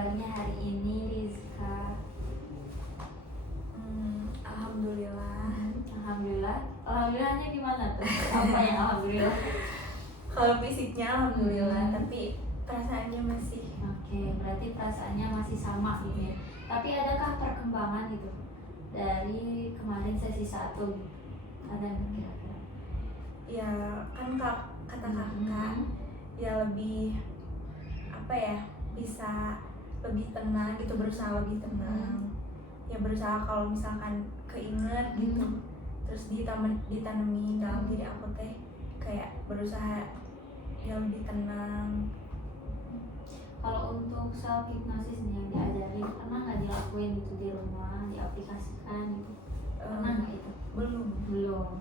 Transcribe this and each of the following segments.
kabarnya hari ini, Rizka? Alhamdulillah. Alhamdulillah. Alhamdulillahnya gimana tuh? Apa yang alhamdulillah? Kalau fisiknya alhamdulillah, tapi perasaannya masih. Oke, berarti perasaannya masih sama gitu ya. Tapi adakah perkembangan gitu dari kemarin sesi 1 gitu? Ada nggak kira-kira? Ya kan kata kakak ya lebih apa ya, bisa lebih tenang gitu, berusaha lebih tenang. Ya berusaha kalau misalkan keinget gitu, terus ditanami dalam diri aku teh, kayak berusaha ya lebih tenang. Kalau untuk self hypnosis nih yang diajarin, pernah nggak dilakuin gitu di rumah, diaplikasikan gitu? Pernah nggak itu? Belum.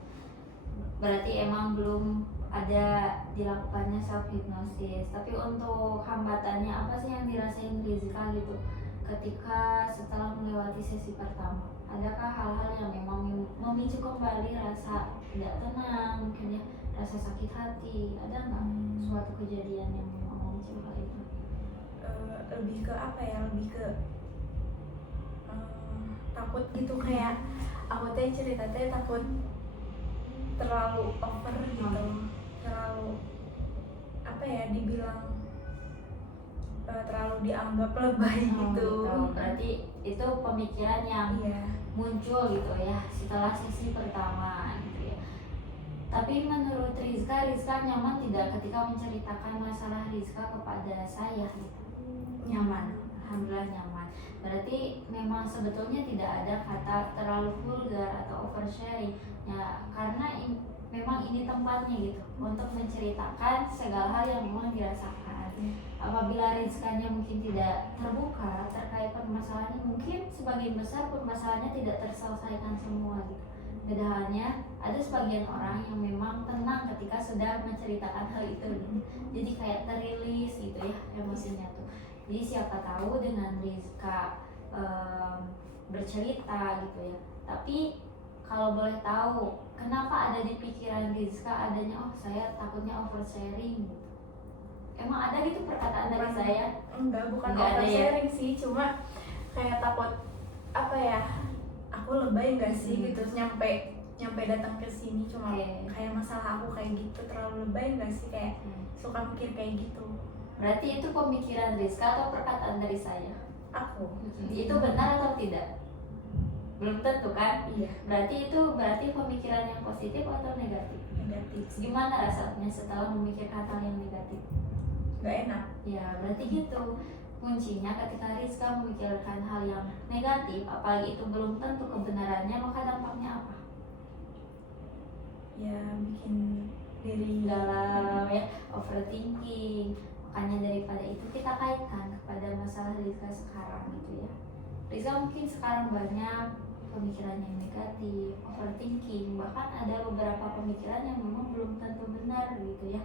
Berarti emang belum ada dilakukannya self hypnosis. Tapi untuk hambatannya apa sih yang dirasain Rizka gitu ketika setelah melewati sesi pertama? Adakah hal-hal yang memang memicu kembali rasa tidak tenang, mungkin ya rasa sakit hati? Ada nggak suatu kejadian yang memang memicu hal itu? Lebih ke apa ya, lebih ke takut gitu, kayak aku teh cerita teh takut terlalu over gitu, terlalu apa ya, dibilang terlalu dianggap lebay gitu. Berarti itu pemikiran yang muncul gitu ya setelah sesi pertama gitu ya. Tapi menurut Rizka nyaman tidak ketika menceritakan masalah Rizka kepada saya gitu? Nyaman, alhamdulillah nyaman. Berarti memang sebetulnya tidak ada kata terlalu vulgar atau oversharing ya, karena memang ini tempatnya gitu untuk menceritakan segala hal yang memang dirasakan. Apabila Rizkanya mungkin tidak terbuka terkait permasalahannya, mungkin sebagian besar permasalahannya tidak terselesaikan semua gitu. Beda halnya ada sebagian orang yang memang tenang ketika sudah menceritakan hal itu gitu. Jadi kayak terilis gitu ya emosinya tuh. Jadi siapa tahu dengan Rizka bercerita gitu ya. Tapi kalau boleh tahu, kenapa ada di pikiran Rizka adanya saya takutnya oversharing gitu? Emang ada gitu perkataan dari saya? Bukan oversharing ya? Sih, cuma kayak takut apa ya, aku lebay nggak sih gitu, nyampe datang ke sini cuma kayak masalah aku kayak gitu, terlalu lebay nggak sih, kayak suka mikir kayak gitu. Berarti itu pemikiran Rizka atau perkataan dari saya? Aku. Itu benar atau tidak? Belum tentu kan? Iya. Berarti pemikiran yang positif atau negatif? Negatif. Gimana rasanya setelah memikirkan hal yang negatif? Gak enak. Ya berarti gitu. Kuncinya ketika Rizka memikirkan hal yang negatif, apalagi itu belum tentu kebenarannya, maka dampaknya apa? Ya bikin diri galau ya, overthinking. Makanya daripada itu kita kaitkan kepada masalah Rizka sekarang gitu ya. Rizka mungkin sekarang banyak pemikiran yang negatif, overthinking, bahkan ada beberapa pemikiran yang memang belum tentu benar gitu ya.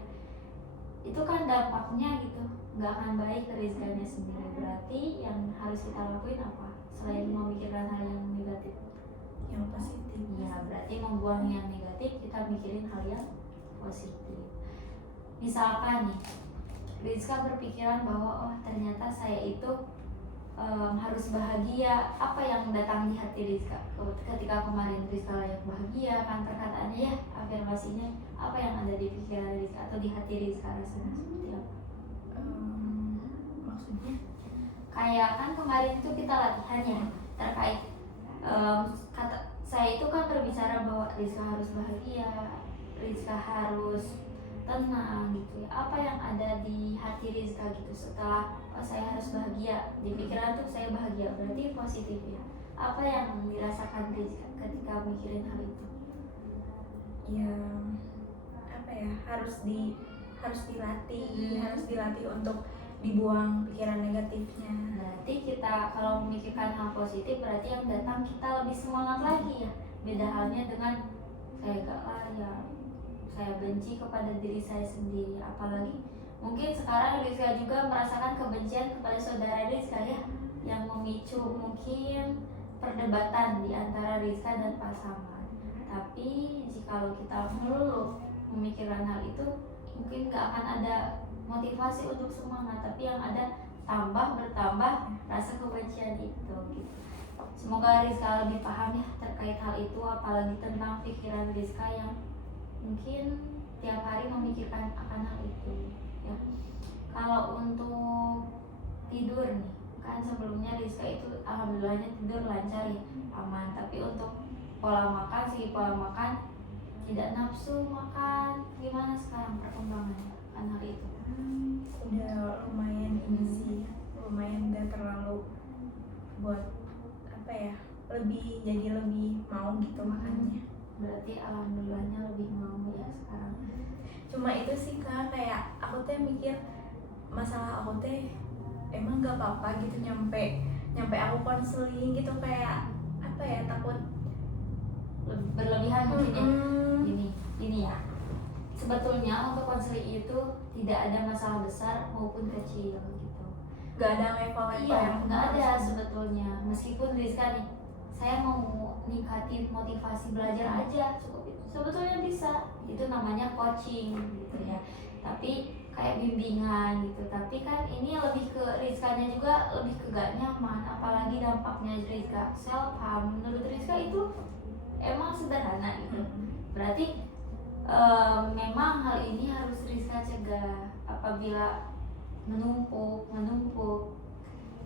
Itu kan dampaknya gitu, gak akan baik ke Rizkanya sendiri. Berarti yang harus kita lakuin apa? Selain memikirkan hal yang negatif, yang positif. Ya berarti membuang yang negatif, kita mikirin hal yang positif. Misalkan nih, Rizka berpikiran bahwa oh ternyata saya itu harus bahagia. Apa yang datang di hati Rizka ketika kemarin Rizka layak bahagia kan perkataannya ya, afirmasinya, apa yang ada di pikiran Rizka atau di hati Rizka rasanya seperti apa? Maksudnya? Kayak kan kemarin itu kita latihan ya terkait kata saya itu kan berbicara bahwa Rizka harus bahagia, Rizka harus tenang gitu ya. Apa yang ada di hati Rizka gitu setelah saya harus bahagia, di pikiran tuh saya bahagia, berarti positif ya. Apa yang dirasakan Rizka ketika mikirin hal itu? Ya apa ya, harus dilatih untuk dibuang pikiran negatifnya. Berarti kita kalau memikirkan hal positif, berarti yang datang kita lebih semangat lagi ya. Beda halnya dengan saya gak layak, saya benci kepada diri saya sendiri. Apalagi mungkin sekarang Rizka juga merasakan kebencian kepada saudara Rizka ya, yang memicu mungkin perdebatan di antara Rizka dan pasangan. Tapi jikalau kita melulu memikirkan hal itu, mungkin gak akan ada motivasi untuk semangat, tapi yang ada bertambah rasa kebencian itu gitu. Semoga Rizka lebih paham ya terkait hal itu, apalagi tentang pikiran Rizka yang mungkin tiap hari memikirkan akan hal itu ya. Kalau untuk tidur nih, kan sebelumnya Rizka itu alhamdulillahnya tidur lancar ya, aman. Tapi untuk segi pola makan, tidak nafsu makan, gimana sekarang perkembangannya kan hal itu? Udah lumayan ini sih, lumayan gak terlalu buat apa ya, jadi lebih mau gitu makannya. Berarti alhamdulillahnya lebih mau ya sekarang. Cuma itu sih Kak, kayak aku teh mikir masalah aku teh emang gak apa-apa gitu nyampe aku konseling gitu, kayak apa ya, takut Berlebihan mungkin ya. Gini ya, sebetulnya untuk konseling itu tidak ada masalah besar maupun kecil gitu. gak ada level-level Iya, yang nggak ada sebetulnya. Meskipun Rizka nih, saya mau ningkatin motivasi belajar aja, cukup itu. Sebetulnya bisa, itu namanya coaching gitu ya. Tapi kayak bimbingan gitu. Tapi kan ini lebih ke Rizkanya juga lebih ke gak nyaman, apalagi dampaknya Rizka self harm. Menurut Rizka itu emang sederhana gitu. Berarti memang hal ini harus Rizka cegah. Apabila menumpuk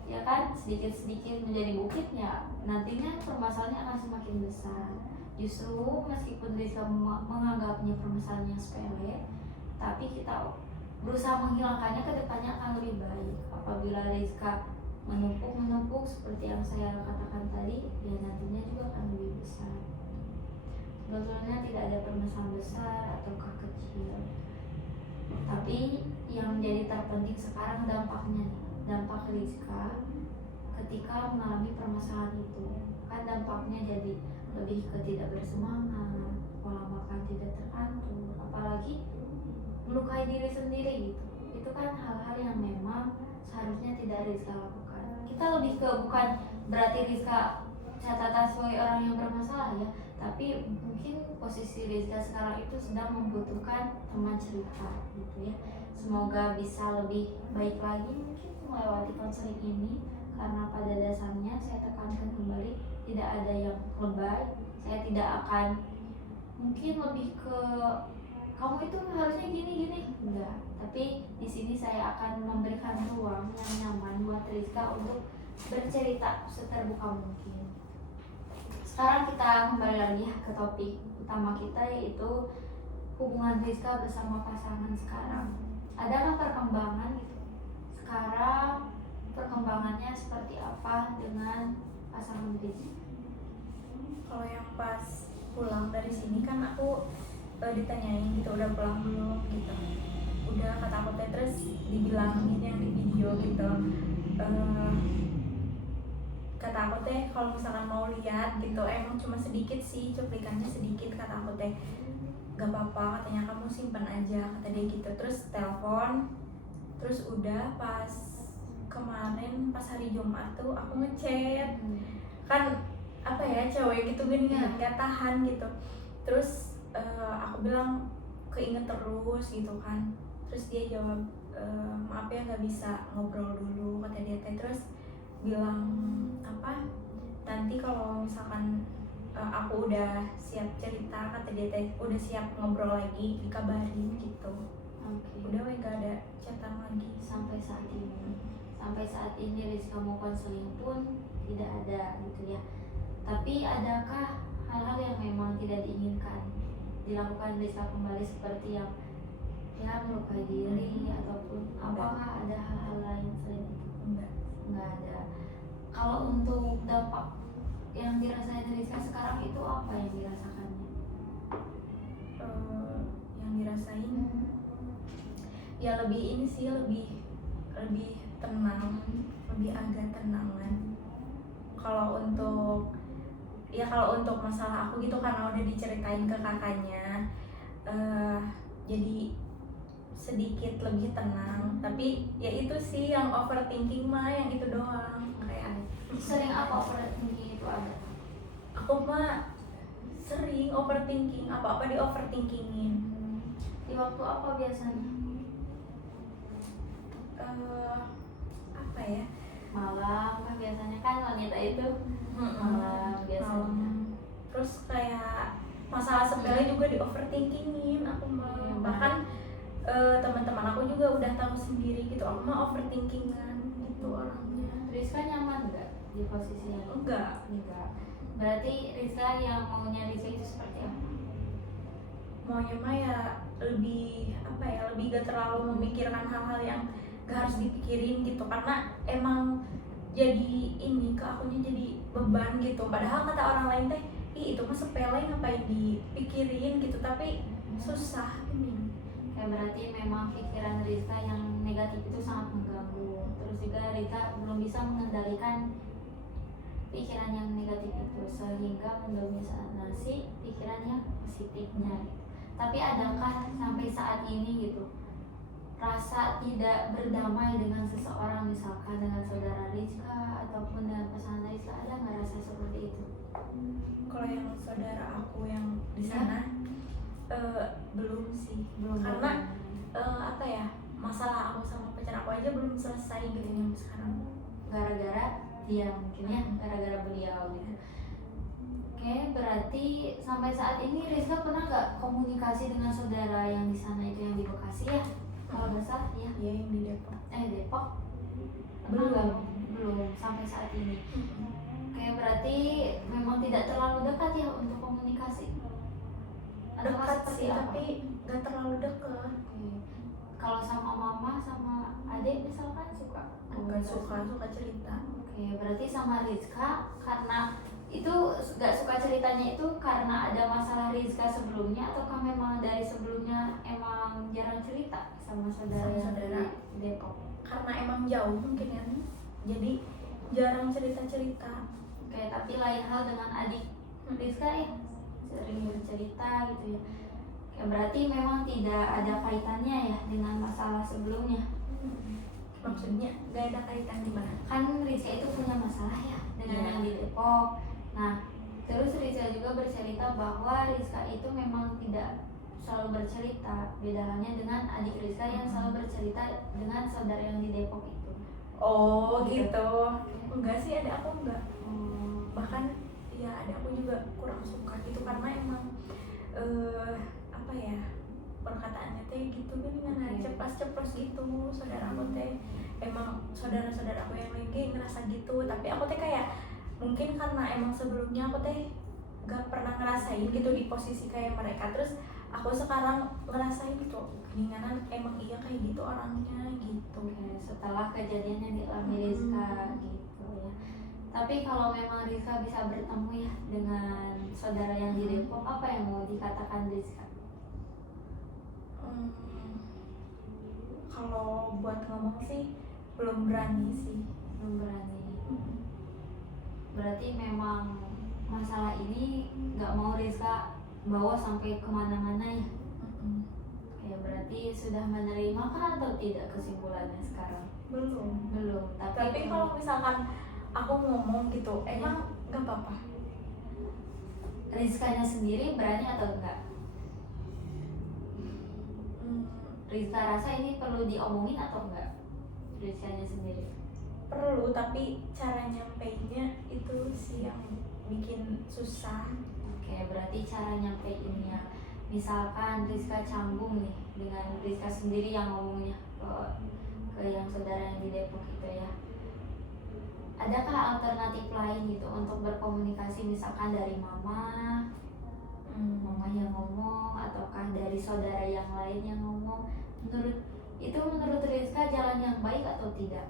ya kan, sedikit-sedikit menjadi bukitnya, nantinya permasalahannya akan semakin besar. Justru meskipun Rizka menganggapnya permasalahan yang sepele, tapi kita berusaha menghilangkannya, ke depannya akan lebih baik. Apabila Rizka menumpuk seperti yang saya katakan tadi, ya nantinya juga akan lebih besar. Sebetulnya tidak ada permasalahan besar ataukah kecil, tapi yang menjadi terpenting sekarang dampak Rizka ketika mengalami permasalahan itu. Kan dampaknya jadi lebih ke tidak bersemangat, pola makan tidak teratur, apalagi melukai diri sendiri gitu. Itu kan hal-hal yang memang seharusnya tidak Rizka lakukan. Kita lebih ke, bukan berarti Rizka catatan sebagai orang yang bermasalah ya, tapi mungkin posisi Rizka sekarang itu sedang membutuhkan teman cerita gitu ya. Semoga bisa lebih baik lagi mungkin melewati konseling ini, karena pada dasarnya saya tekankan kembali, tidak ada yang lebay. Saya tidak akan mungkin lebih ke kamu itu harusnya gini enggak, tapi di sini saya akan memberikan ruang yang nyaman buat Rizka untuk bercerita seterbuka mungkin. Sekarang kita kembali lagi ya ke topik utama kita, yaitu hubungan Rizka bersama pasangan sekarang. Adakah perkembangan gitu? Sekarang perkembangannya seperti apa dengan pasangan Rizka? Kalau yang pas pulang dari sini kan aku ditanyain gitu, udah pulang belum gitu. Udah, kata aku teh, terus dibilangin yang di video gitu, kata aku teh kalau misalkan mau lihat gitu, emang cuma sedikit sih, cuplikannya sedikit, kata aku teh gak apa-apa, katanya kamu simpan aja, kata dia gitu. Terus telepon, terus udah pas kemarin pas hari Jumat tuh aku ngechat, kan apa ya, cewek gitu gini gak tahan gitu. Terus aku bilang keinget terus gitu kan. Terus dia jawab, maaf ya gak bisa ngobrol dulu, kata dia teh. Terus bilang apa, nanti kalau misalkan aku udah siap cerita, kata dia teh, udah siap ngobrol lagi dikabarin gitu. Udah gak ada chatan lagi sampai saat ini Rizka mau konseling pun tidak ada gitu ya. Tapi adakah hal-hal yang memang tidak diinginkan dilakukan Rizka kembali, seperti yang ya melukai diri ataupun apakah ada hal-hal lain selain itu? Enggak ada. Kalau untuk dampak yang dirasain Rizka sekarang itu apa yang dirasakannya? Yang dirasain ya lebih ini sih, lebih tenang, lebih agak tenangan. Kalau untuk masalah aku gitu, karena udah diceritain ke kakaknya, jadi sedikit lebih tenang. Tapi ya itu sih, yang overthinking mah yang itu doang. Kayak Sering apa overthinking itu ada? Aku mah sering overthinking, apa-apa di overthinkingin. Di waktu apa biasanya? Apa apa ya, malam kan biasanya kan wanita itu malam biasanya. malam. Terus kayak masalah sepele juga di overthinkingin aku mah. Iya, Bahkan teman-teman aku juga udah tahu sendiri gitu, aku mah overthinkingan gitu orangnya. Rizka nyaman nggak di posisi yang Enggak. Berarti Rizka yang maunya Rizka itu seperti apa? Maunya mah ya lebih apa ya, lebih gak terlalu memikirkan hal-hal yang gak harus dipikirin gitu, karena emang jadi ini ke akunya jadi beban gitu. Padahal kata orang lain teh, ih itu mah sepele ngapain dipikirin gitu, tapi susah ini. Kayak berarti memang pikiran Rizka yang negatif itu sangat mengganggu. Terus juga Rizka belum bisa mengendalikan pikiran yang negatif itu sehingga mendominasi pikiran yang positifnya. Tapi adakah sampai saat ini gitu rasa tidak berdamai dengan seseorang, misalkan dengan saudara Rizka ataupun dengan pasangan Rizka, ada nggak rasa seperti itu? Kalau yang saudara aku yang di sana belum sih, Belum. karena apa ya, masalah aku sama pacar aku aja belum selesai gitu nih sekarang. Gara-gara dia mungkin ya, gara-gara beliau gitu. Oke, berarti sampai saat ini Rizka pernah nggak komunikasi dengan saudara yang di sana itu, yang di Bekasi ya? Kalau nggak salah ya. Iya, yang di Depok. Depok? Belum. Belum sampai saat ini. Oke, berarti memang tidak terlalu dekat ya untuk komunikasi. Atau Dekat seperti sih, apa? tapi gak terlalu dekat. Oke. Kalau sama mama sama adik misalkan suka Gak suka cerita. Oke, berarti sama Rizka karena itu gak suka ceritanya itu karena ada masalah Rizka sebelumnya, ataukah memang dari sebelumnya emang jarang cerita sama saudara yang dari Depok? Karena emang jauh mungkin kan, jadi jarang cerita-cerita. Oke, tapi lain hal dengan adik Rizka ya, sering bercerita gitu ya. Oke, berarti memang tidak ada kaitannya ya dengan masalah sebelumnya. Maksudnya gak ada kaitan gimana? Kan Rizka itu punya masalah ya dengan Iya. yang di Depok. Nah, terus Rizka juga bercerita bahwa Rizka itu memang tidak selalu bercerita. Beda halnya dengan adik Rizka yang selalu bercerita dengan saudara yang di Depok itu. Oh gitu. Enggak sih, ada aku enggak. Bahkan ya ada aku juga kurang suka gitu, karena emang apa ya, perkataannya teh gitu gimana, ceplas-ceplos gitu. Saudara aku teh, emang saudara-saudara aku yang lain kayak ngerasa gitu, tapi aku teh kayak mungkin karena emang sebelumnya aku teh gak pernah ngerasain gitu di posisi kayak mereka, terus aku sekarang ngerasain gitu, keninganan emang iya kayak gitu orangnya gitu. Oke, setelah kejadian yang dialami Rizka gitu ya. Tapi kalau memang Rizka bisa bertemu ya dengan saudara yang di Depok, apa yang mau dikatakan Rizka? Kalau buat ngomong sih belum berani sih. Belum berani. Berarti memang masalah ini nggak mau Rizka bawa sampai kemana-mana ya? Ya berarti sudah menerima kah atau tidak kesimpulannya sekarang? Belum. Tapi Tapi kalau misalkan aku ngomong gitu, emang gak apa-apa. Rizkanya sendiri berani atau enggak? Rizka rasa ini perlu diomongin atau enggak? Rizkanya sendiri Perlu, tapi cara nyampeinnya itu sih yang bikin susah. Oke, berarti cara nyampeinnya, misalkan Rizka canggung nih dengan Rizka sendiri yang ngomongnya ke yang saudara yang di Depok itu ya. Adakah alternatif lain gitu untuk berkomunikasi, misalkan dari mama yang ngomong, ataukah dari saudara yang lain yang ngomong? Menurut Rizka jalan yang baik atau tidak?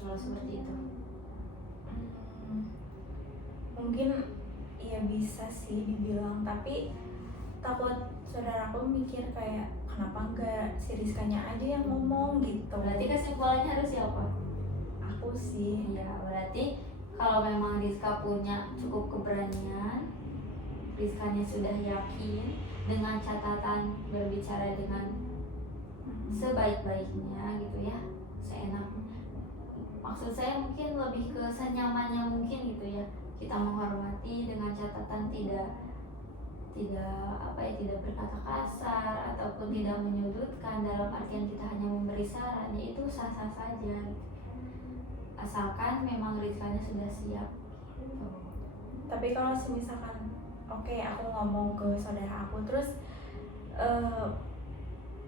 Kalau seperti itu. Mungkin ya bisa sih dibilang, tapi takut saudaraku mikir kayak kenapa enggak si Rizkanya aja yang ngomong gitu. Berarti kesimpulannya harus siapa? Aku sih. Ya, berarti kalau memang Rizka punya cukup keberanian, Rizkanya sudah yakin dengan catatan berbicara dengan sebaik-baiknya gitu ya, seenak. Maksud saya mungkin lebih ke senyamannya mungkin gitu ya. Kita menghormati dengan catatan tidak berkata kasar ataupun tidak menyudutkan, dalam artian kita hanya memberi saran, ya itu sah-sah saja gitu. asalkan memang Rizkanya sudah siap gitu. Tapi kalau misalkan oke, aku ngomong ke saudara aku terus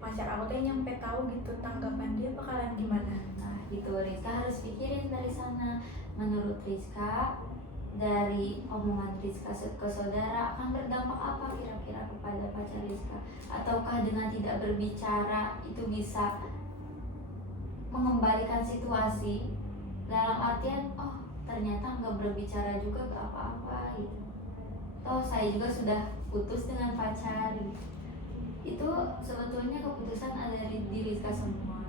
pacar aku tuh nyampe tahu gitu, tanggapan dia bakalan gimana? Nah gitu, Rizka harus pikirin dari sana. Menurut Rizka, dari omongan Rizka ke saudara akan berdampak apa kira-kira kepada pacar Rizka? Ataukah dengan tidak berbicara itu bisa mengembalikan situasi, dalam artian oh ternyata nggak berbicara juga gak apa-apa gitu, toh saya juga sudah putus dengan pacar gitu. Itu sebetulnya keputusan ada di Rizka semua.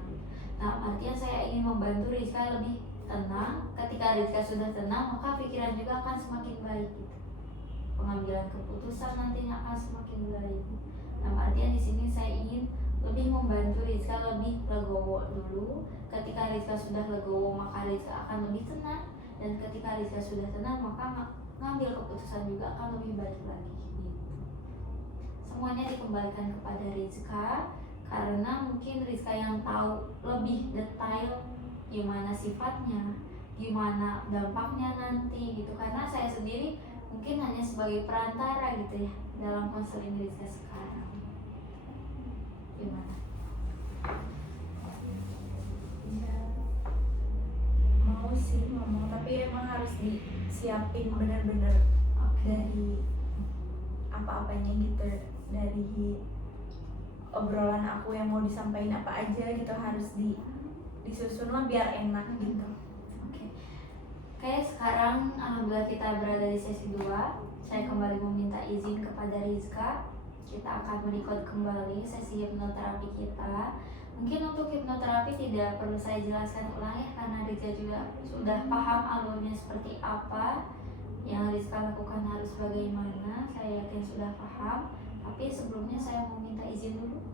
Nah artinya saya ingin membantu Rizka lebih tenang. Ketika Rizka sudah tenang, maka pikiran juga akan semakin baik gitu. Pengambilan keputusan nantinya akan semakin baik. Nah artinya di sini saya ingin lebih membantu Rizka lebih legowo dulu. Ketika Rizka sudah legowo, maka Rizka akan lebih tenang. Dan ketika Rizka sudah tenang, maka ngambil keputusan juga akan lebih baik lagi gitu. Semuanya dikembalikan kepada Rizka, karena mungkin Rizka yang tahu lebih detail gimana sifatnya, gimana dampaknya nanti gitu. Karena saya sendiri mungkin hanya sebagai perantara gitu ya dalam konseling Rizka sekarang. Gimana? Ya, mau sih ngomong, tapi emang harus disiapin benar-benar dari apa-apanya gitu, dari obrolan aku yang mau disampaikan apa aja gitu, harus disusun lah biar enak gitu. Oke, sekarang alhamdulillah kita berada di sesi 2. Saya kembali meminta izin kepada Rizka. Kita akan merecord kembali sesi hipnoterapi kita. Mungkin untuk hipnoterapi tidak perlu saya jelaskan ulang ya, karena Rizka juga sudah paham alurnya seperti apa, yang Rizka lakukan harus bagaimana. Saya yakin sudah paham. Tapi sebelumnya saya mau minta izin dulu.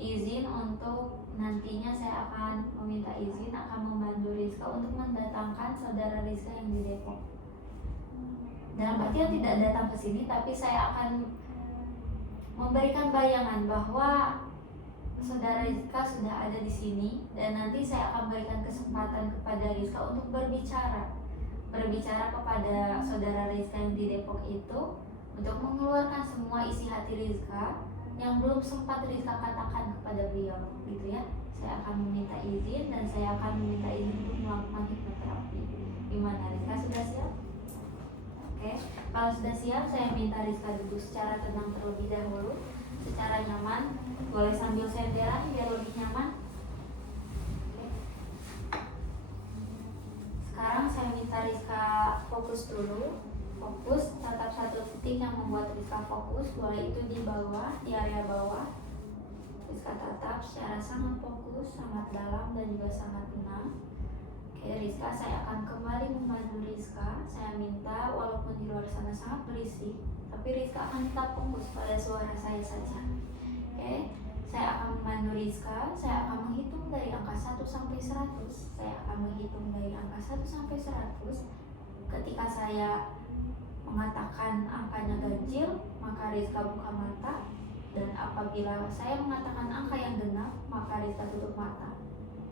Izin untuk nantinya saya akan meminta izin akan membantu Rizka untuk mendatangkan saudara Rizka yang di Depok. Dalam artian tidak datang ke sini, tapi saya akan memberikan bayangan bahwa saudara Rizka sudah ada di sini, dan nanti saya akan berikan kesempatan kepada Rizka untuk berbicara kepada saudara Rizka yang di Depok itu, untuk mengeluarkan semua isi hati Rizka yang belum sempat Rizka katakan kepada beliau gitu ya. Saya akan meminta izin, dan saya akan meminta izin untuk melakukan hipnoterapi. Gimana, Rizka sudah siap? Oke, kalau sudah siap saya minta Rizka duduk secara tenang terlebih dahulu, secara nyaman. Boleh sambil senderan biar lebih nyaman. Oke. Sekarang saya minta Rizka fokus dulu. Fokus, tatap satu titik yang membuat Rizka fokus. Boleh itu di bawah, di area bawah. Rizka tatap secara sangat fokus, sangat dalam, dan juga sangat tenang. Oke Rizka, saya akan kembali membantu Rizka. Saya minta walaupun di luar sana sangat berisik, tapi Rizka akan tetap fokus pada suara saya saja. Oke, saya akan membantu Rizka. Saya akan menghitung dari angka 1 sampai 100. Saya akan menghitung dari angka 1 sampai 100. Ketika saya mengatakan angkanya ganjil, maka Rizka buka mata, dan apabila saya mengatakan angka yang genap, maka Rizka tutup mata.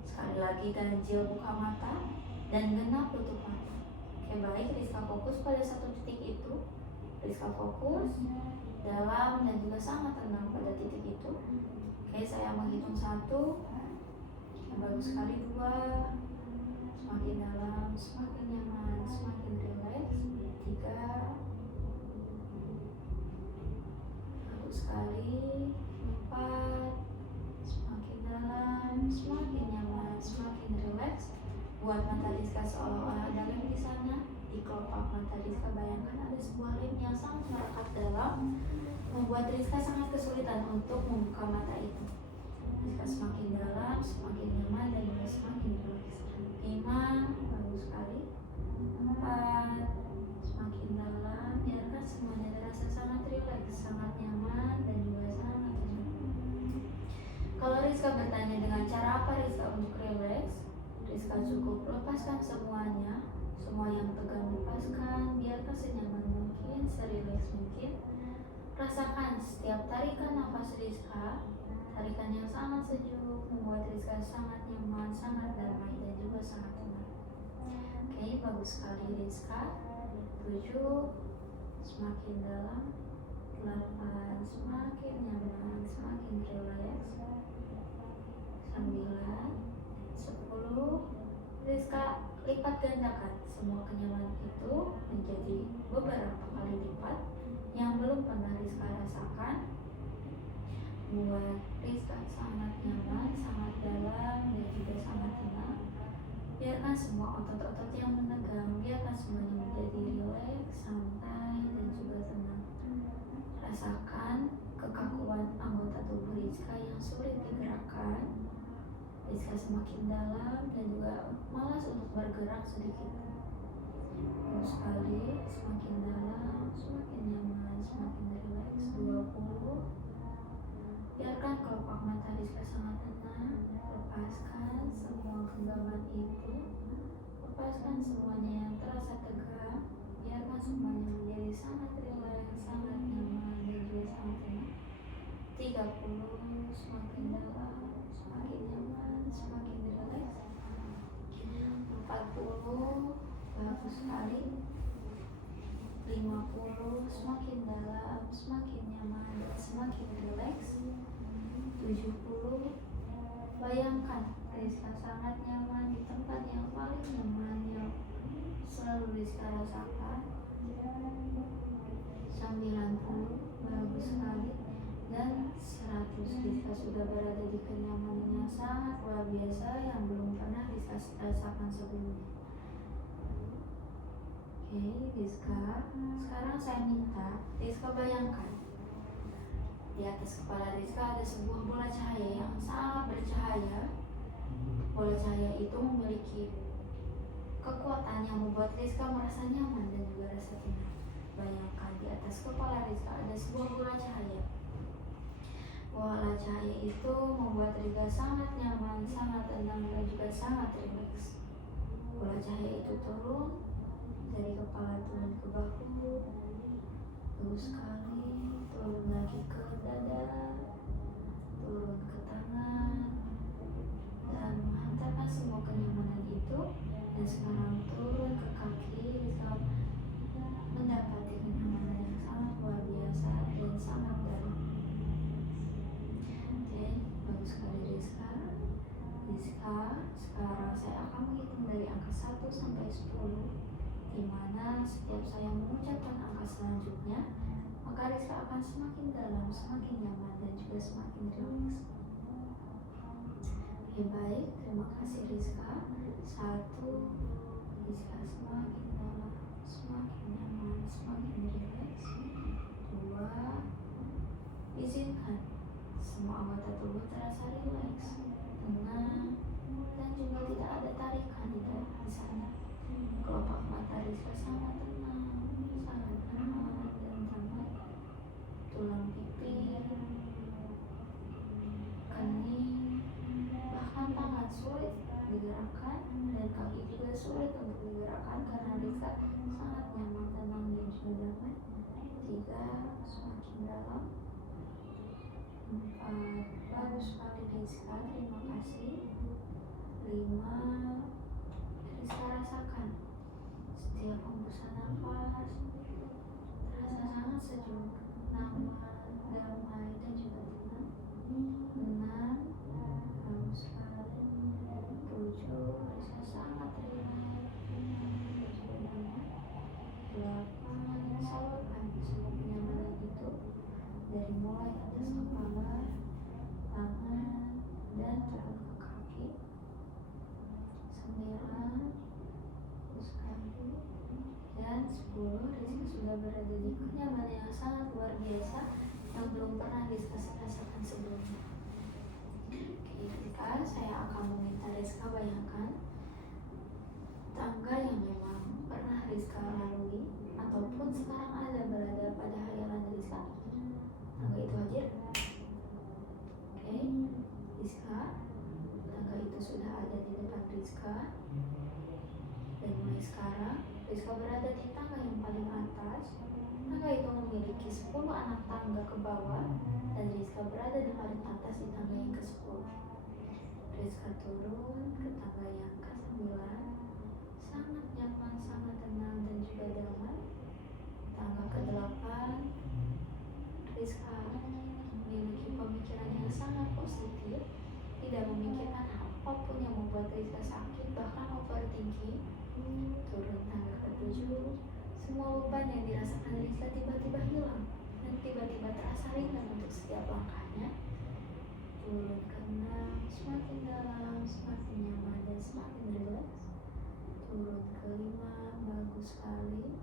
Sekali lagi ganjil buka mata, dan genap tutup mata. Oke baik, Rizka fokus pada satu titik itu. Rizka fokus dalam dan juga sangat tenang pada titik itu. Oke, saya menghitung 1. Bagus sekali. 2. Semakin dalam, semakin nyaman, semakin rileks. 3. Bagus sekali. 4. Semakin dalam, semakin nyaman, semakin rileks. Buat mata Rizka seolah-olah ada lem di sana. Di kelopak mata Rizka bayangkan ada sebuah lem yang sangat melekat dalam, membuat Rizka sangat kesulitan untuk membuka mata itu. Rizka semakin dalam, semakin nyaman, dan juga semakin rileks. 5. Bagus sekali. 4. Semakin dalam, biarkan semuanya terasa sangat rileks, sangat nyaman, dan juga sangat tenang. Kalau Rizka bertanya dengan cara apa Rizka untuk rileks, Rizka cukup lepaskan semuanya. Semua yang tegang lepaskan, biarkan senyaman mungkin, serileks mungkin. Rasakan setiap tarikan nafas Rizka, tarikan yang sangat sejuk, membuat Rizka sangat nyaman, sangat damai, dan juga sangat tenang. bagus sekali Rizka. 7, semakin dalam. 8, semakin nyaman, semakin relax. 9, 10. Rizka lipat gandakan semua kenyamanan itu menjadi beberapa kali lipat yang belum pernah Rizka rasakan. Buat Rizka sangat nyaman, sangat dalam, dan juga sangat tenang. Biarkan semua otot-otot yang menegang, biarkan semuanya menjadi rileks, santai, dan juga tenang. Rasakan kekakuan anggota tubuh Rizka yang sulit digerakkan. Rizka semakin dalam dan juga malas untuk bergerak sedikit. Terus sekali, semakin dalam, semakin nyaman, semakin rileks. 20. Biarkan kelopak mata Rizka sangat tenang. Lepaskan semua genggaman itu. Lepaskan semuanya yang terasa tegang. Biarkan semuanya menjadi sangat rileks, sangat nyaman, dan juga sangat tenang. 30. Semakin dalam, semakin nyaman, semakin rileks. 40. Bagus sekali. 50. Semakin dalam, semakin nyaman, dan semakin rileks. 70. Bayangkan Rizka sangat nyaman di tempat yang paling nyaman yang selalu Rizka rasakan. 90. Bagus sekali. Dan 100. Rizka sudah berada di kenyamanan yang sangat luar biasa yang belum pernah Rizka rasakan sebelumnya. Oke, Rizka, sekarang saya minta Rizka bayangkan di atas kepala Rizka ada sebuah bola cahaya yang sangat bercahaya. Bola cahaya itu memiliki kekuatan yang membuat Rizka merasa nyaman dan juga rasa tenang. Bayangkan di atas kepala Rizka ada sebuah bola cahaya. Bola cahaya itu membuat Rizka sangat nyaman, sangat tenang, dan juga sangat rileks. Bola cahaya itu turun dari kepala turun ke bahu, terus sekali turun lagi ke dada, turun ke tangan, dan menghantarkan semua kenyamanan itu. Dan sekarang turun ke kaki, Rizka mendapati kenyamanan yang sangat luar biasa dan sangat dalam. Oke, bagus sekali Rizka. Sekarang saya akan menghitung dari angka 1 sampai 10, di mana setiap saya mengucapkan angka selanjutnya, maka Rizka akan semakin dalam, semakin nyaman, dan juga semakin rileks. Oke, baik, terima kasih Rizka. 1, Rizka semakin dalam, semakin nyaman, semakin rileks. 2, izinkan semua anggota tubuh terasa rileks, tenang, dan juga tidak ada tarikan di sana. Kelopak mata Rizka sangat tenang, sangat nyaman dan tenang. Tulang pipi, kening, bahkan tangan sulit digerakkan dan kaki juga sulit untuk digerakkan karena Rizka sangat nyaman, tenang, dan juga damai. 3, semakin dalam. 4, bagus sekali Rizka, terima kasih. 5, Rizka rasakan setiap hembusan nafas terasa sangat sejuk, nyaman, damai, dan juga tenang. 6, bagus sekali. 7, Rizka sangat rileks, tenang, dan juga damai. 8, salurkan semua kenyamanan itu dari mulai atas kepala, tangan, dan turun ke kaki. 9, sekali. Dan 10, Rizka sudah berada di kenyamanan yang sangat luar biasa yang belum pernah Rizka rasakan sebelumnya. Oke, Rizka, saya akan meminta Rizka bayangkan tangga yang memang pernah Rizka lalui ataupun sekarang ada berada pada hayalan Rizka. Tangga itu hadir. Oke, Rizka, tangga itu sudah ada di depan Rizka. Dan mulai sekarang Rizka berada di tangga yang paling atas. Tangga itu memiliki 10 anak tangga ke bawah, dan Rizka berada di paling atas di tangga yang ke-10. Rizka turun ke tangga yang ke-9, sangat nyaman, Turun tangga ke-7, semua beban yang dirasakan Rizka tiba-tiba hilang dan tiba-tiba terasa ringan untuk setiap langkahnya. Turun ke-6, semakin dalam, semakin nyaman dan semakin rileks. Turun ke-5, bagus sekali.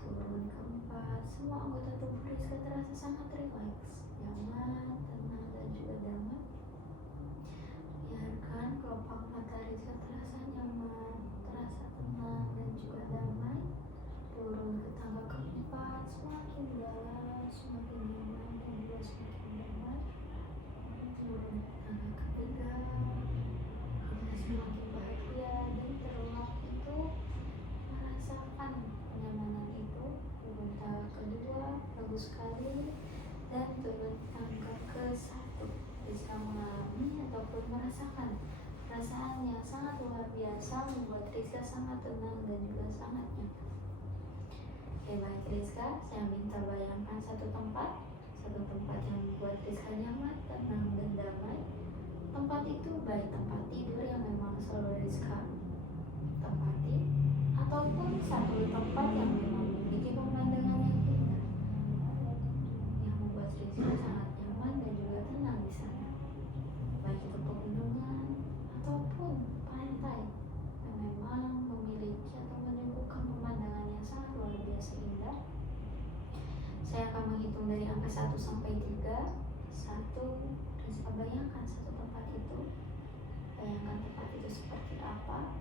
Turun ke-4, semua anggota tubuh Rizka terasa sangat rileks, nyaman, tenang, dan juga damai. Biarkan kelopak mata Rizka terasa nyaman, terasa tenang, dan juga damai. Turun ke tangga ke-4, semakin dalam, semakin nyaman, dan juga semakin damai. Turun ke tangga ke-3, Rizka semakin bahagia dan terlelap itu merasakan kenyamanan itu. Turun tangga ke-2, bagus sekali. Dan turun tangga ke-1, Rizka mengalami ataupun merasakan perasaan yang sangat luar biasa, membuat Rizka sangat tenang dan juga sangat nyaman. Oke, baik Rizka, saya minta bayangkan satu tempat yang membuat Rizka nyaman, tenang, dan damai. Tempat itu baik tempat tidur yang memang selalu Rizka tempati, ataupun satu tempat yang memang memiliki pemandangan yang indah, yang membuat Rizka sangat nyaman dan juga tenang di sana. Baik itu pegunungan ataupun pantai yang memang memiliki atau menyuguhkan pemandangan yang sangat luar biasa indah. Saya akan menghitung dari angka 1 sampai 3. 1, Rizka bayangkan satu tempat itu. Bayangkan tempat itu seperti apa,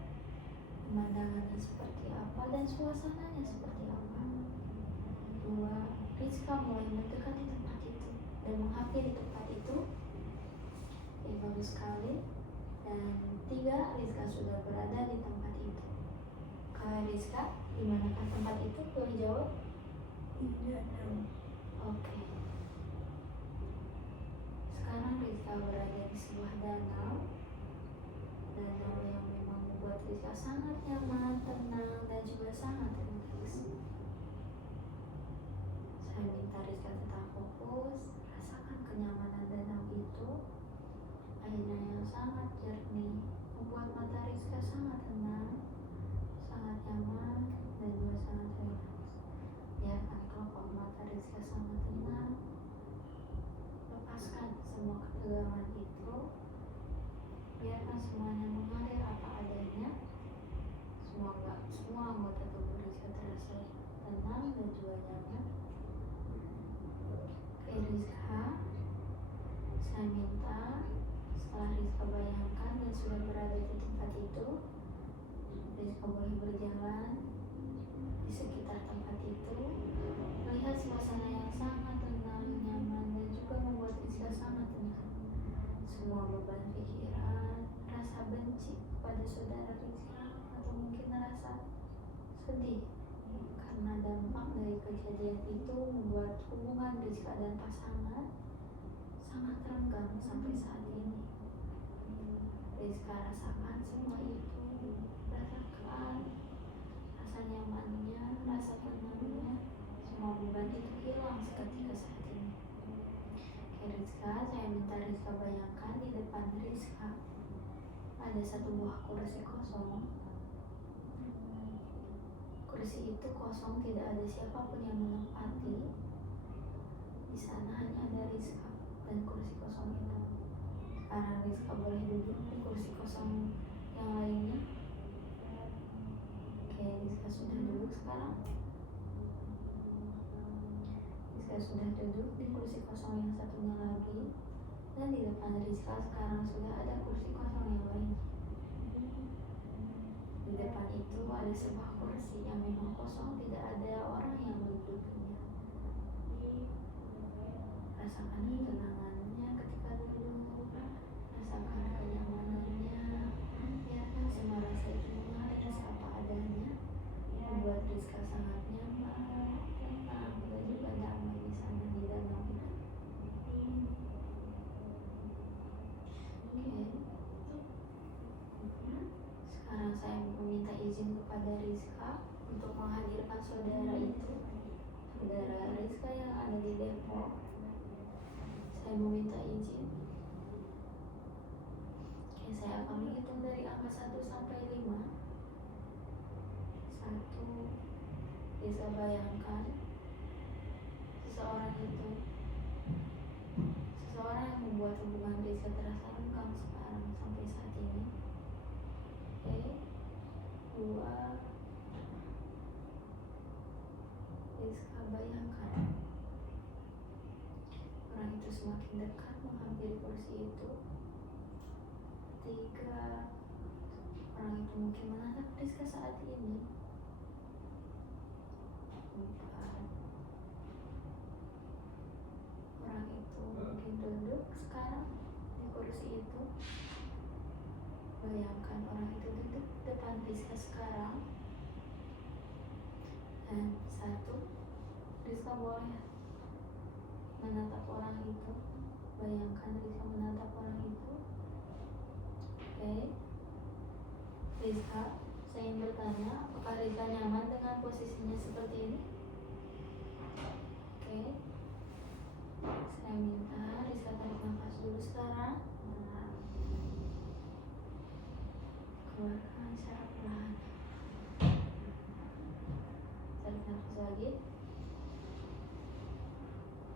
pemandangannya seperti apa, dan suasananya seperti apa. 2, Rizka mulai mendekati tempat itu dan menghampiri tempat itu. Bagus sekali. Dan 3, Rizka sudah berada di tempat itu. Kak Rizka, di manakah tempat itu? Boleh jawab? Tidak. Oke. Sekarang Rizka berada di sebuah danau yang memang membuat Rizka sangat nyaman, tenang, dan juga sangat rileks. Saya minta Rizka tetap fokus, rasakan kenyamanan danau itu. Airnya yang sangat jernih membuat mata Rizka sangat tenang, sangat nyaman, dan juga sangat rileks. Biarkan kelopak mata Rizka sangat tenang. Lepaskan semua ketegangan itu. Biarkan semuanya mengalir apa adanya. Semua anggota tubuh Rizka terasa tenang dan juga nyaman. Oke Rizka, saya minta setelah Rizka bayangkan dan sudah berada di tempat itu, Rizka boleh berjalan di sekitar tempat itu, melihat suasana yang sangat tenang, nyaman, dan juga membuat Rizka sangat tenang. Semua beban pikiran, rasa benci kepada saudara Rizka, atau mungkin rasa sedih karena dampak dari kejadian itu membuat hubungan Rizka dan pasangan sangat renggang sampai saat ini. Rizka rasakan semua itu, rasakan rasa nyamannya, rasa tenangnya, semua beban itu hilang seketika saat ini. Oke Rizka, saya minta Rizka bayangkan di depan Rizka ada satu buah kursi kosong. Kursi itu kosong, tidak ada siapapun yang menempati. Di sana hanya ada Rizka dan kursi kosong itu. Sekarang Rizka boleh duduk di kursi kosong yang lainnya. Oke, Rizka sudah duduk sekarang. Rizka sudah duduk di kursi kosong yang satunya lagi. Dan di depan Rizka sekarang sudah ada kursi kosong yang lain. Di depan itu ada sebuah kursi yang memang kosong, tidak ada orang yang mendudukinya. Rasakan ketenangannya ketika duduk, rasakan kenyamanannya. Biarkan semua rasa itu mengalir apa adanya, membuat Rizka sangat nyaman, tenang, dan juga damai di sana di danau itu. Sekarang saya meminta izin kepada Rizka untuk menghadirkan saudara itu, saudara Rizka yang ada di Depok. Saya meminta izin. Oke, saya akan menghitung dari angka 1 sampai 5. Bisa bayangkan seseorang yang membuat hubungan Rizka terasa renggang sekarang sampai saat ini. Oke, 2. Rizka bayangkan orang itu semakin dekat menghampiri kursi itu. 3. Orang itu mungkin menatap Rizka saat ini. 4. Orang itu mungkin duduk sekarang di kursi itu. Bayangkan orang itu duduk depan Rizka sekarang. Dan 1, Rizka boleh menatap orang itu. Bayangkan Rizka menatap orang itu. Oke, Rizka, saya ingin bertanya, apakah Rizka nyaman dengan posisinya seperti ini? Oke, saya minta Rizka tarik nafas dulu sekarang. Keluarkan secara perlahan. Tarik nafas lagi.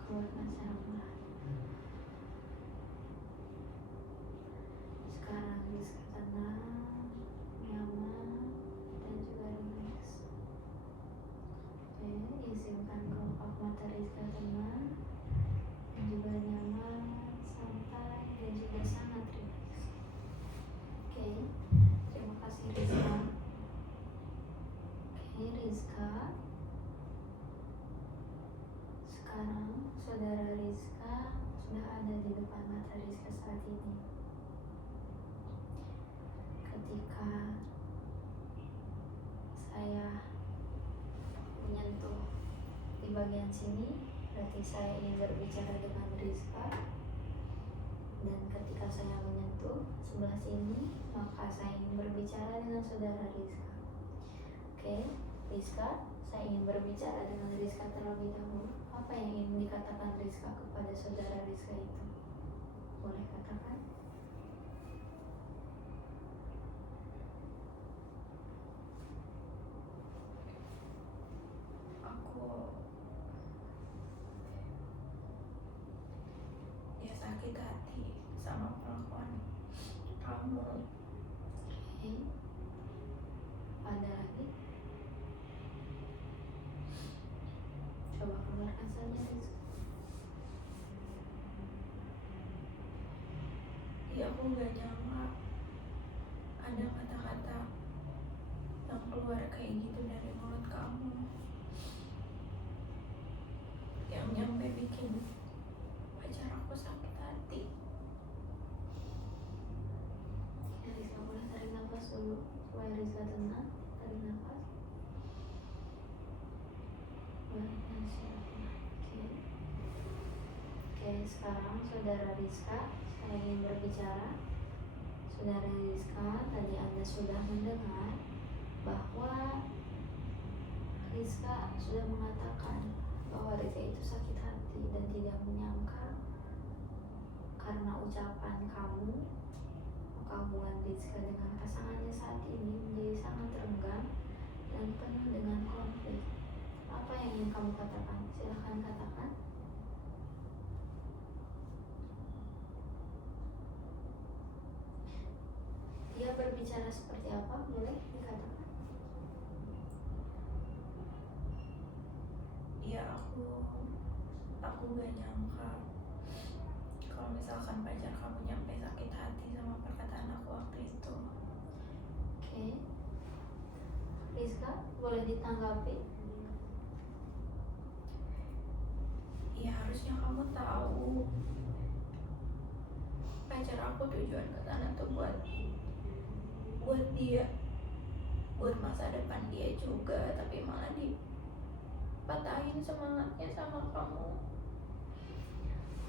Keluarkan secara perlahan. Sekarang Rizka tenang, nyaman, dan juga rileks. Oke, izinkan kelopak mata Rizka tenang dan juga nyaman, santai, dan juga sangat rileks. Oke, terima kasih Rizka. Oke, Rizka. Sekarang saudara Rizka sudah ada di depan mata Rizka saat ini. Ketika saya menyentuh di bagian sini, berarti saya ingin berbicara dengan Rizka. Dan ketika saya menyentuh sebelah sini, maka saya ingin berbicara dengan saudara Rizka. Oke, Rizka, saya ingin berbicara dengan Rizka terlebih dahulu. Apa yang ingin dikatakan Rizka kepada saudara Rizka itu? Boleh katakan? Aku ya sakit hati sama perlakuan kamu. Oke. Ada lagi? Coba keluarkan saja Rizka. Ya aku gak nyangka ada kata-kata yang keluar kayak gitu dari mulut kamu, yang nyampe bikin pacar aku sakit hati. Ya, Rizka boleh tarik nafas dulu supaya Rizka tenang. Tarik nafas. Keluarkan secara pelan. Oke, sekarang saudara Rizka, saya ingin berbicara. Saudara Rizka, tadi Anda sudah mendengar bahwa Rizka sudah mengatakan bahwa Rizka itu sakit hati dan tidak menyangka karena ucapan kamu, maka hubungan Rizka dengan pasangannya saat ini menjadi sangat renggang dan penuh dengan konflik. Apa yang ingin kamu katakan? Silahkan katakan. Dia berbicara seperti apa? Boleh dikatakan? Ya aku gak nyangka kalau misalkan pacar kamu nyampe sakit hati sama perkataan aku waktu itu. Oke. Rizka, boleh ditanggapi? Ya harusnya kamu tahu pacar aku tujuan ke sana tuh buat dia, buat masa depan dia juga, tapi malah dipatahin semangatnya sama kamu.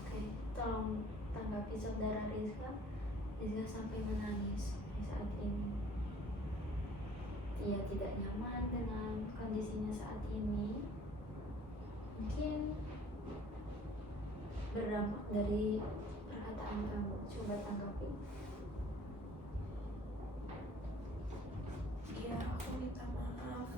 Oke, tolong tanggapi saudara Rizka. Rizka sampai menangis di saat ini. Dia tidak nyaman dengan kondisinya saat ini. Mungkin berdampak dari perkataan kamu. Coba tanggapi. Ya aku minta maaf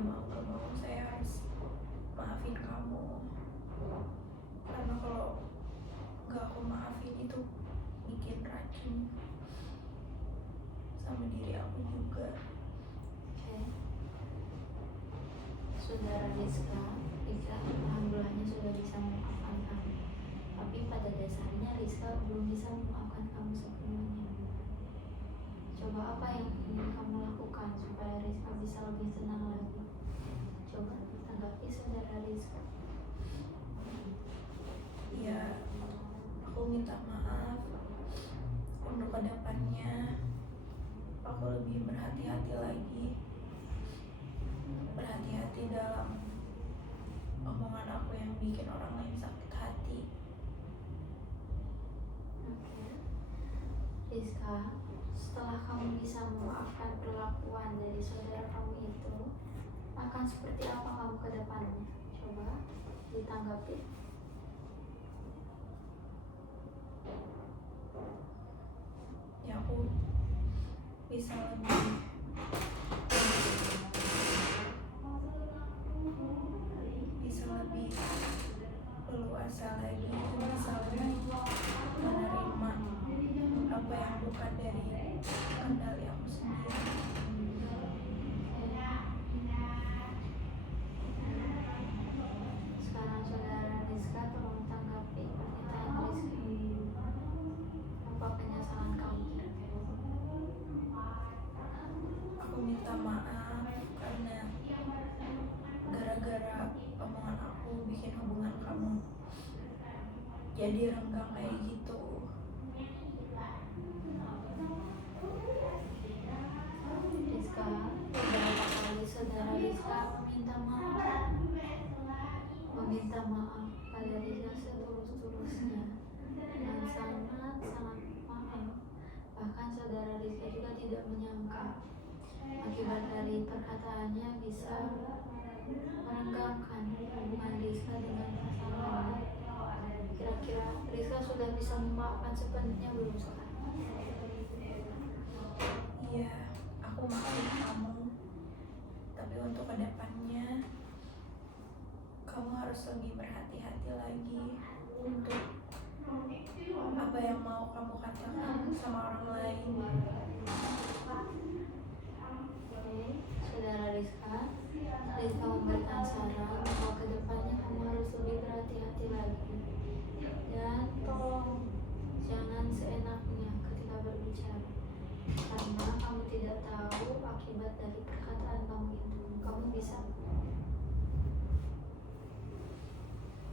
mau gak mau saya harus maafin kamu, karena kalau gak aku maafin itu bikin racun sama diri aku juga. Oke. Saudara Rizka alhamdulillahnya sudah bisa memaafkan kamu. Tapi pada dasarnya Rizka belum bisa memaafkan kamu sepenuhnya. Coba apa yang ingin kamu lakukan supaya Rizka bisa lebih tenang lagi? Coba tanggapi saudara Rizka. Ya, aku minta maaf untuk kedepannya. Aku lebih berhati-hati lagi, berhati-hati dalam omongan aku yang bikin orang lain sakit hati. Oke. Rizka, setelah kamu bisa memaafkan perlakuan dari saudara kamu itu, akan seperti apa kamu ke depannya? Coba ditanggapi. Ya, aku bisa lebih leluasa lagi, bisa lebih menerima apa yang bukan dari kendali aku sendiri. Sekarang saudara Rizka tolong tanggapi pernyataan Rizka. Apa penyesalan kamu kira-kira? Aku minta maaf karena gara-gara omongan aku bikin hubungan kamu jadi renggang kayak gitu. Rizka, beberapa kali saudara Rizka meminta maaf pada Rizka setulus-tulusnya dan sangat-sangat maaf. Bahkan saudara Rizka juga tidak menyangka akibat dari perkataannya bisa merenggangkan hubungan Rizka dengan pasangannya. Kira-kira Rizka sudah bisa memaafkan sepenuhnya belum sekarang? Iya, aku maafin kamu, tapi untuk kedepannya kamu harus lebih berhati-hati lagi untuk apa yang mau kamu katakan sama orang lain. Oke, saudara Rizka memberikan saran bahwa kedepannya kamu harus lebih berhati-hati lagi dan tolong jangan seenaknya ketika berbicara, karena kamu tidak tahu akibat dari perkataan kamu itu. Kamu bisa?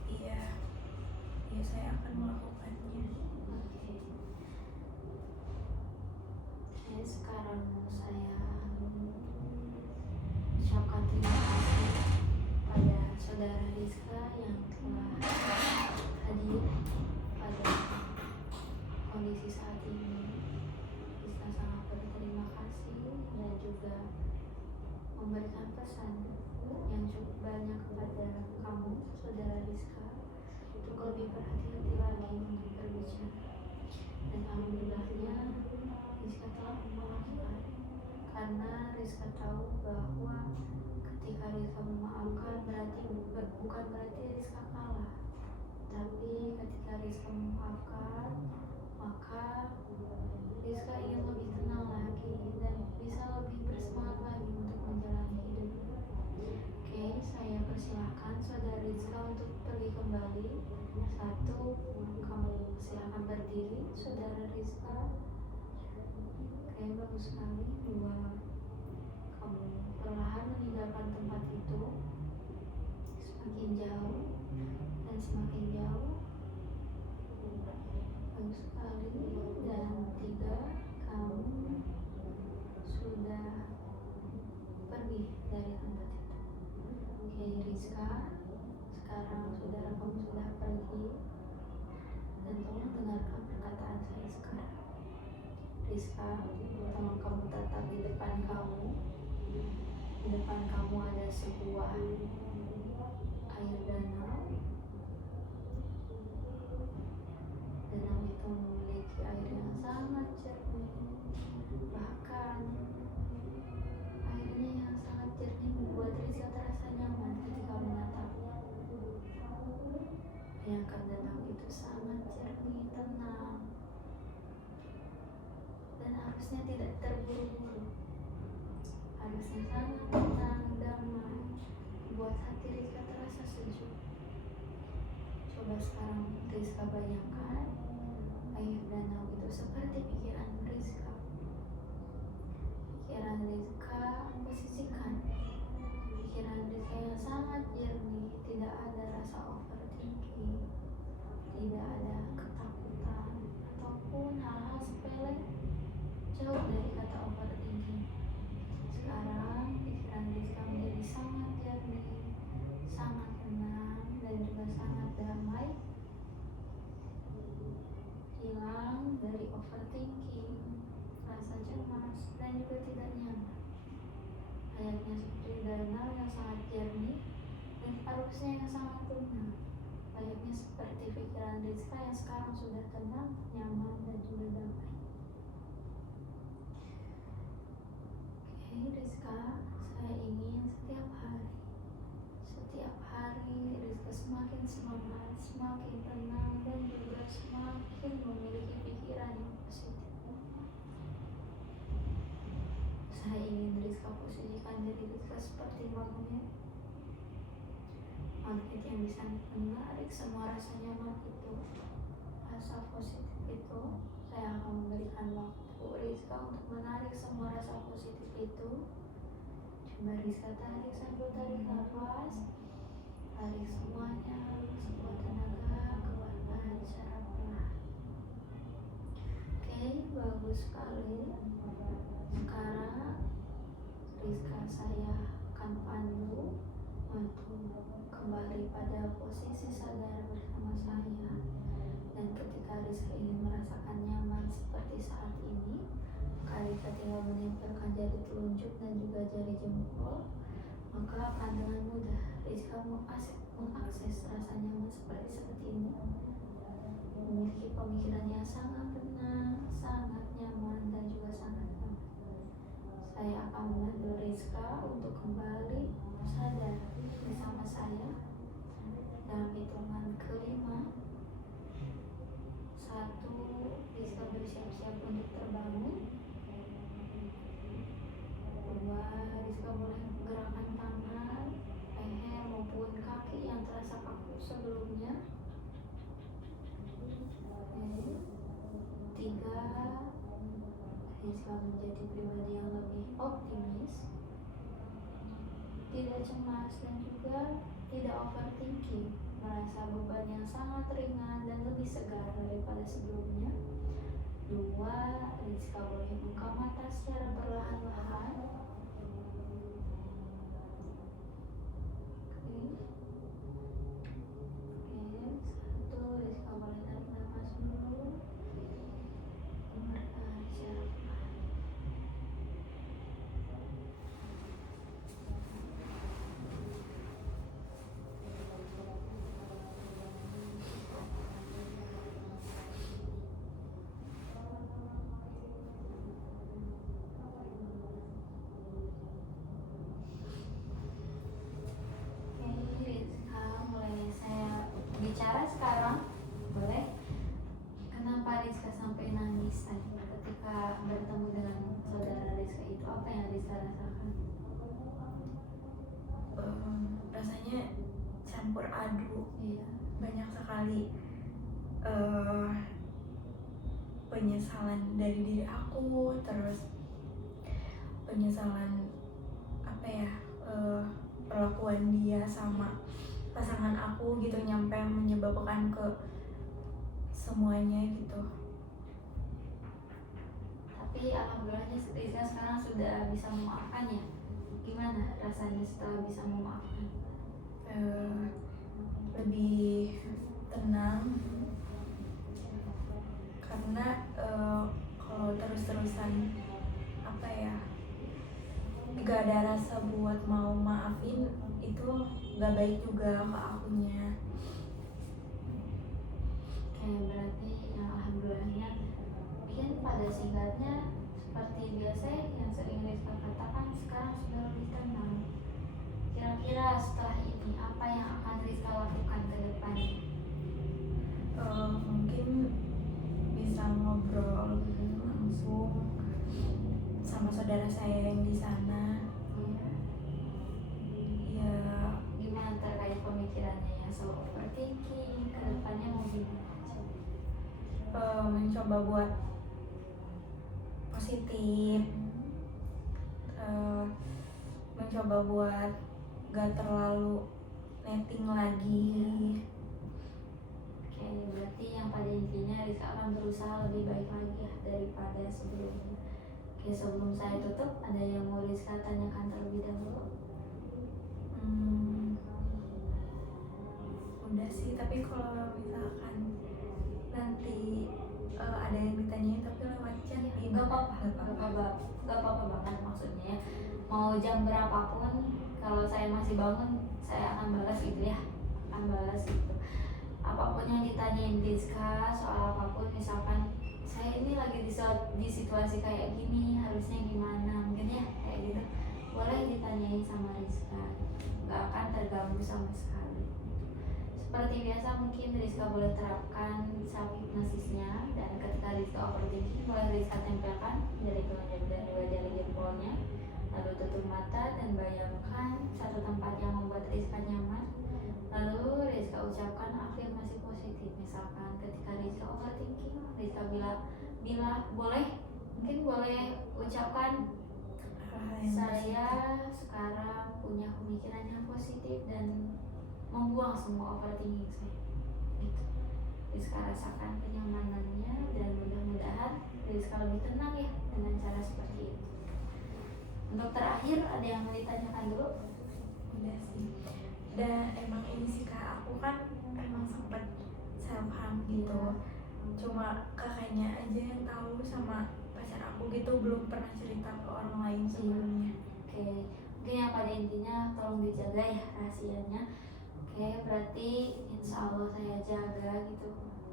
Iya, saya akan melakukannya. Oke, sekarang saya ucapkan terima kasih pada saudara Rizka yang telah hadir pada kondisi saat ini. Rizka sangat berterima kasih dan juga memberikan pesan yang cukup banyak kepada kamu, saudara Rizka, untuk lebih berhati-hati lagi untuk berbicara. Dan alhamdulillahnya Rizka telah memaafkan, karena Rizka tahu bahwa ketika Rizka memaafkan bukan berarti Rizka kalah, tapi ketika Rizka memaafkan maka Rizka ingin lebih tenang lagi dan bisa lebih bersemangat lagi untuk menjalani hidup. Oke, saya persilahkan saudara Rizka untuk pergi kembali. 1, kamu silakan berdiri, saudara Rizka. Oke, bagus sekali. 2, kamu perlahan meninggalkan tempat itu, semakin jauh dan semakin jauh. Bagus sekali. Dan 3, kamu sudah pergi dari tempat itu. Oke, Rizka, sekarang saudara kamu sudah pergi, dan tolong dengarkan perkataan saya sekarang. Rizka, tolong kamu tatap di depan kamu. Di depan kamu ada sebuah air danau. Danau itu memiliki air yang sangat jernih. Bahkan airnya yang sangat jernih membuat Rizka membuat hati Rizka terasa sejuk. Coba sekarang Rizka bayangkan air danau itu seperti pikiran Rizka. Pikiran Rizka posisikan. Pikiran Rizka yang sangat jernih, tidak ada rasa overthinking, tidak ada ketakutan ataupun hal-hal sepele. Jauh dari kata overthinking. Sekarang pikiran Rizka menjadi sangat jernih, sangat tenang, dan juga sangat damai. Hilang dari overthinking, rasa cemas, dan juga tidak nyaman. Layaknya seperti danau yang sangat jernih dan arusnya yang sangat tenang. Layaknya seperti pikiran Rizka yang sekarang sudah tenang, nyaman, dan juga damai. Oke Rizka, saya ingin setiap hari Rizka semakin semangat, semakin tenang, dan juga semakin memiliki pikiran yang positif. Saya ingin Rizka posisikan diri Rizka seperti magnet yang bisa menarik semua rasa nyaman itu, rasa positif itu. Saya akan memberikan waktu Rizka untuk menarik semua rasa positif itu. Coba Rizka tarik sambil tarik nafas, tarik semuanya, sekuat tenaga, keluarkan secara perlahan. Oke, bagus sekali. Sekarang Rizka saya akan pandu untuk kembali pada posisi sadar bersama saya. Dan ketika Rizka ingin merasakan nyaman seperti saat ini, maka Rizka tinggal menempelkan jari telunjuk dan juga jari jempol. Maka akan dengan mudah Rizka mengakses rasa nyaman seperti saat ini. Memiliki pemikiran yang sangat tenang, sangat nyaman, dan juga sangat aman. Saya akan membantu Rizka untuk kembali sadar bersama saya dalam hitungan ke-5. 1, Rizka bersiap-siap untuk terbangun. 2, Rizka boleh menggerakkan tangan, leher maupun kaki yang terasa kaku sebelumnya. 3, Rizka menjadi pribadi yang lebih optimis, tidak cemas, dan juga tidak overthinking, merasa beban yang sangat ringan dan lebih segar daripada sebelumnya. 2, Rizka boleh buka mata secara perlahan-lahan. Oke, 1, Rizka boleh tarik nafas dulu, keluarkan secara perlahan. Rizka, mulai saya bicara sekarang, boleh? Kenapa Rizka sampai nangis tadi ketika bertemu dengan saudara Rizka itu? Apa yang Rizka rasakan? Rasanya campur aduk. Iya. Banyak sekali penyesalan dari diri aku, terus penyesalan perlakuan dia sama pasangan aku gitu, nyampe menyebabkan ke semuanya gitu. Tapi alhamdulillahnya Rizka sekarang sudah bisa memaafkan ya. Gimana rasanya setelah bisa memaafkan? Lebih tenang, karena kalau terus-terusan gak ada rasa buat mau maafin, itu gak baik juga ke akunya. Oke, berarti ya, alhamdulillahnya mungkin pada singkatnya seperti biasa yang sering Rizka katakan, sekarang sudah lebih tenang. Kira-kira setelah ini apa yang akan Rizka lakukan ke depannya? Mungkin bisa ngobrol langsung sama saudara saya yang di sana. Ya, mencoba buat positif, mencoba buat gak terlalu netting lagi. Oke, berarti yang pada intinya Rizka akan berusaha lebih baik lagi ya daripada sebelumnya. Oke, sebelum saya tutup, ada yang mau Rizka tanyakan terlebih dahulu? Udah sih, tapi kalau misalkan nanti ada yang ditanyain tapi lewat chat, Gak apa-apa banget maksudnya ya. Mau jam berapapun, kalau saya masih bangun, saya akan balas gitu ya, akan balas itu. Apapun yang ditanyain Rizka soal apapun, misalkan saya ini lagi di situasi kayak gini, harusnya gimana, mungkin ya kayak gitu, boleh ditanyain sama Rizka, nggak akan terganggu sama sekali. Seperti biasa mungkin Rizka boleh terapkan self hypnosisnya, dan ketika Rizka overthinking boleh Rizka tempelkan jari telunjuk dan dua jari jempolnya, lalu tutup mata dan bayangkan satu tempat yang membuat Rizka nyaman. Lalu Rizka ucapkan afirmasi positif. Misalkan ketika Rizka overthinking, Rizka bila boleh, mungkin boleh ucapkan, saya sekarang punya pemikiran yang positif dan membuang semua overthinking saya. Gitu. Rizka rasakan kenyamanannya, dan mudah-mudahan Rizka lebih tenang ya dengan cara seperti itu. Untuk terakhir, ada yang mau ditanyakan dulu? Udah sih. Dan emang ini sih Kak, aku kan emang sempet self harm gitu. Cuma kakaknya aja yang tahu, sama pacar aku gitu belum pernah cerita ke orang lain sebelumnya. Oke, mungkin yang pada intinya tolong dijaga ya rahasianya. Oke, berarti insya Allah saya jaga gitu,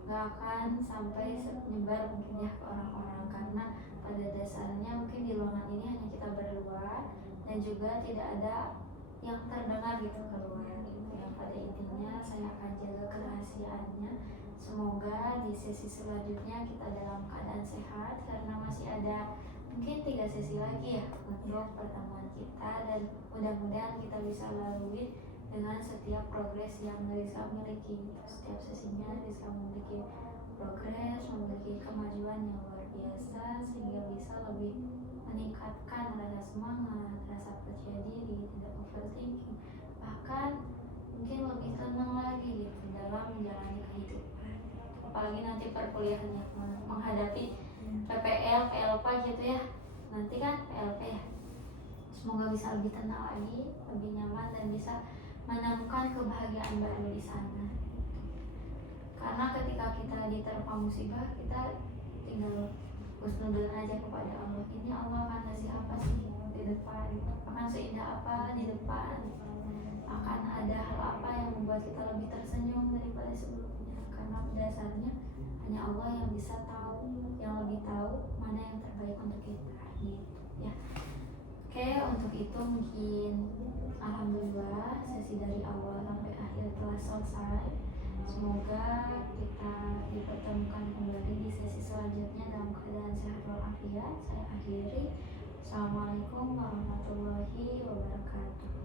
gak akan sampai menyebar mungkin ya ke orang-orang, karena pada dasarnya mungkin di ruangan ini hanya kita berdua dan juga tidak ada yang terdengar gitu keluar gitu. Yang pada intinya saya akan jaga kerahasiaannya. Semoga di sesi selanjutnya kita dalam keadaan sehat, karena masih ada mungkin 3 sesi lagi ya untuk pertemuan kita, dan mudah-mudahan kita bisa lalui dengan setiap progres yang Rizka miliki. Setiap sesinya Rizka memiliki progres, memiliki kemajuan yang luar biasa, sehingga bisa lebih meningkatkan rasa semangat, rasa percaya diri, tidak overthinking, bahkan mungkin lebih tenang lagi gitu dalam menjalani kehidupan. Apalagi nanti perkuliahannya menghadapi PPL, PLP gitu ya, nanti kan PLP ya. Semoga bisa lebih tenang lagi, lebih nyaman, dan bisa menemukan kebahagiaan baru di sana. Karena ketika kita diterpa musibah, kita tinggal husnudon aja kepada Allah. Ini Allah akan kasih apa sih di depan, akan seindah apa di depan, akan ada hal apa yang membuat kita lebih tersenyum daripada sebelumnya. Karena dasarnya hanya Allah yang bisa tahu, yang lebih tahu mana yang terbaik untuk kita gitu ya. Oke, untuk itu mungkin alhamdulillah sesi dari awal sampai akhir telah selesai. Semoga kita dipertemukan kembali di sesi selanjutnya dalam keadaan sehat walafiat. Saya akhiri. Assalamualaikum warahmatullahi wabarakatuh.